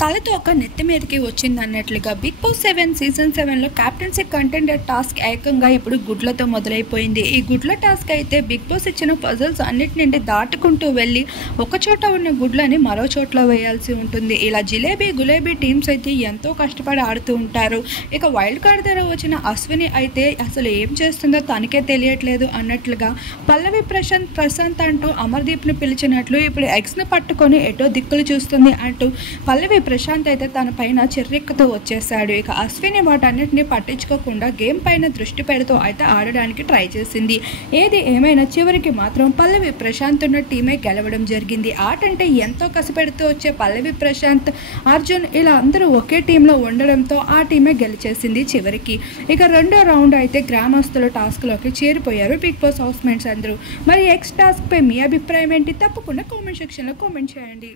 తలతో ఒక నెత్తి మీదకి వచ్చింది అన్నట్లుగా బిగ్ బాస్ 7 సీజన్ 7లో క్యాప్టెన్సీ కంటెండర్ టాస్క్ ఏకంగా ఇప్పుడు గుడ్లతో మొదలైపోయింది. ఈ గుడ్ల టాస్క్ అయితే బిగ్ బాస్ ఇచ్చిన పజల్స్ అన్నిటి నుండి దాటుకుంటూ వెళ్ళి ఒక చోట ఉన్న గుడ్లని మరో చోట్ల వేయాల్సి ఉంటుంది. ఇలా జిలేబీ గులేబీ టీమ్స్ అయితే ఎంతో కష్టపడి ఆడుతూ ఉంటారు. ఇక వైల్డ్ కార్డ్ ద్వారా వచ్చిన అశ్విని అయితే అసలు ఏం చేస్తుందో తనకే తెలియట్లేదు అన్నట్లుగా పల్లవి ప్రశాంత్ అంటూ అమర్దీప్ని పిలిచినట్లు ఇప్పుడు ఎగ్స్ని పట్టుకొని ఎటో దిక్కులు చూస్తుంది అంటూ పల్లవి ప్రశాంత్ అయితే తన పైన చెర్రెక్కుతూ వచ్చేసాడు. ఇక అశ్విని వాటన్నిటిని పట్టించుకోకుండా గేమ్ పైన దృష్టి పెడుతూ అయితే ఆడడానికి ట్రై చేసింది. ఏది ఏమైనా చివరికి మాత్రం పల్లవి ప్రశాంత్ ఉన్న టీమే గెలవడం జరిగింది. ఆట అంటే ఎంతో కసిపెడుతూ వచ్చే పల్లవి ప్రశాంత్, అర్జున్ ఇలా అందరూ ఒకే టీంలో ఉండడంతో ఆ టీమే గెలిచేసింది చివరికి. ఇక రెండో రౌండ్ అయితే గ్రామస్తుల టాస్క్లోకి చేరిపోయారు బిగ్ బాస్ హౌస్ మేట్స్ అందరూ. మరి ఎక్స్ టాస్క్ పై మీ అభిప్రాయం ఏంటి? తప్పకుండా కామెంట్ సెక్షన్లో కామెంట్ చేయండి.